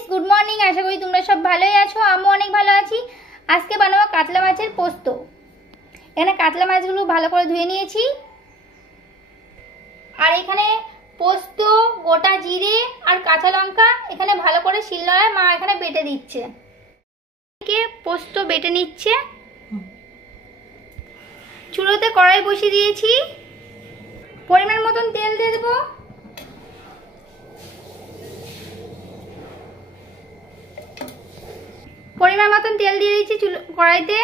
Friends good morning. आशा करी তোমরা সব ভালোই আছো, আমিও অনেক ভালো আছি। আজকে বানাবো কাতলা মাছের পোস্ত। এখানে কাতলা মাছগুলো ভালো করে ধুয়ে নিয়েছি, আর এখানে পোস্ত, গোটা জিরে আর কাঁচা লঙ্কা এখানে ভালো করে শিলনোড়ায় মা এখানে বেটে দিচ্ছে। পোস্ত বেটে নিচ্ছে। চুলোতে কড়াই বসিয়ে দিয়েছি, পরিমাণ মতন তেল দিয়ে দেবো। পরিমাণ মতন তেল দিয়ে দিয়েছি কড়াইতে।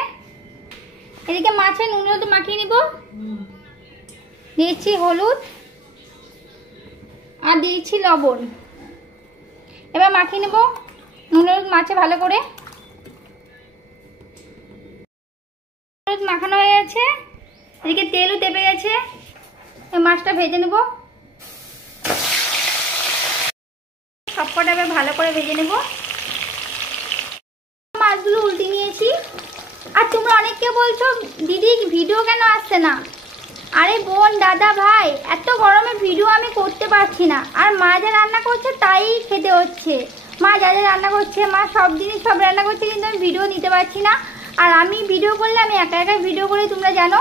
এদিকে মাছে নুন হলুদ মাখিয়ে নিব। দিয়েছি হলুদ আর দিয়েছি লবণ। এবার মাখিয়ে নেব নুন হলুদ মাছে ভালো করে। হলুদ মাখানো হয়ে গেছে, এদিকে তেলও তেপে গেছে। মাছটা ভেজে নেব, সবকটা এবার ভালো করে ভেজে নেব। মাছগুলো উল্টে নিয়েছি। আর তোমরা অনেকে বলছো দিদি ভিডিও কেন আসছে না। আরে বোন, দাদা, ভাই, এত গরমে ভিডিও আমি করতে পারছি না। আর মা যা রান্না করছে তাই খেতে হচ্ছে। মা যা যা রান্না করছে, মা সব জিনিস সব রান্না করছে, কিন্তু আমি ভিডিও নিতে পারছি না। আর আমি ভিডিও করলে আমি একা একা ভিডিও করি, তোমরা জানো।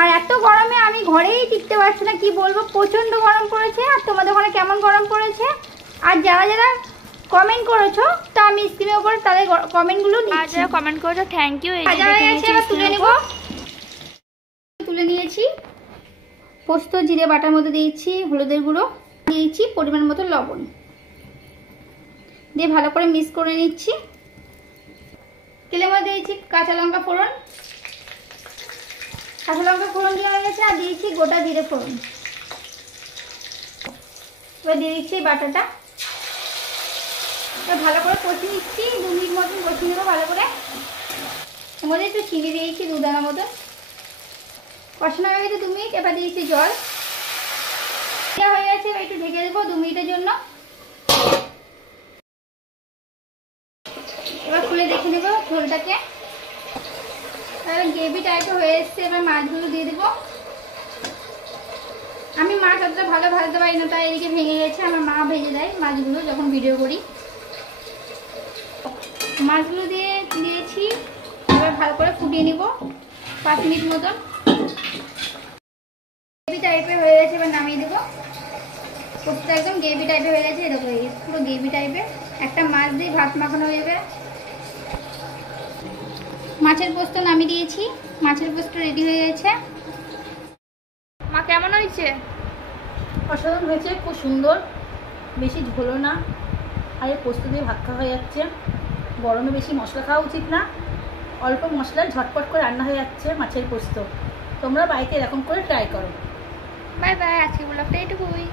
আর এত গরমে আমি ঘরেই টিকতে পারছি না, কি বলবো, প্রচণ্ড গরম পড়েছে। আর তোমাদের ওখানে কেমন গরম পড়েছে? আর যারা যারা কমেন্ট করেছো তা আমি স্ক্রিনের উপর তাদের কমেন্টগুলো নিচ্ছি। যারা কমেন্ট করেছো থ্যাংক ইউ। এবার তুলে নেব। তুলে নিয়েছি। পোস্ত জিরে বাটার মধ্যে দিয়েছি হলুদের গুঁড়ো, দিয়েছি পরিমাণ মতো লবণ, দিয়ে ভালো করে মিক্স করে নিচ্ছি। তেলের মধ্যে দিয়েছি কাঁচা লঙ্কা ফোড়ন। কাঁচা লঙ্কা ফোড়ন দেওয়া হয়ে গেছে। আর দিয়েছি গোটা জিরে ফোড়ন। এবার দিয়ে দিচ্ছি বাটাটা। ভালো করে কষিয়ে নিচ্ছি, 2 মিনিট মতন কষিয়ে নেবো ভালো করে। এর মধ্যে একটু চিনি দিয়েছি 2 দানা মতন। কষানো হয়ে গেছে 2 মিনিট। এবার দিয়েছি জল। দেওয়া হয়ে গেছে, এবার একটু ঢেকে দেবো 2 মিনিটের জন্য। এবার খুলে দেখে নেবো ঝোলটাকে। এবার গ্রেভি টাইপের হয়ে এসছে। এবার মাছগুলো দিয়ে দেবো। আমি মাছ অতটা ভালো ভাজতে পারি না, তাই এদিকে ভেঙে গেছে। আমার মা ভেজে দেয় মাছগুলো যখন ভিডিও করি। মাছগুলো দিয়েছি। এবার ভালো করে ফুটিয়ে নিব 5 মিনিট মতন। গ্রেভি টাইপের হয়ে গেছে, এবার নামিয়ে দেবো। পোস্তটা একদম গ্রেভি টাইপের হয়ে গেছে, এরকম হয়ে গেছে পুরো গ্রেভি টাইপের। একটা মাছ দিয়ে ভাত মাখানো হয়ে যাবে। মাছের পোস্ত নামিয়ে দিয়েছি। মাছের পোস্ত রেডি হয়ে গেছে। মা কেমন হয়েছে? অসাধারণ হয়েছে, খুব সুন্দর, বেশি ঝোলও না। আর এই পোস্ত দিয়ে ভাত খাওয়া হয়ে যাচ্ছে। গরমে বেশি মশলা খাওয়া উচিত না, অল্প মশলা ঝটপট করে রান্না হয়ে যাচ্ছে মাছের পোস্ত। তোমরা বাড়িতে এরকম করে ট্রাই করো। বাই বাই, আজকে ব্লগটা এটুকুই।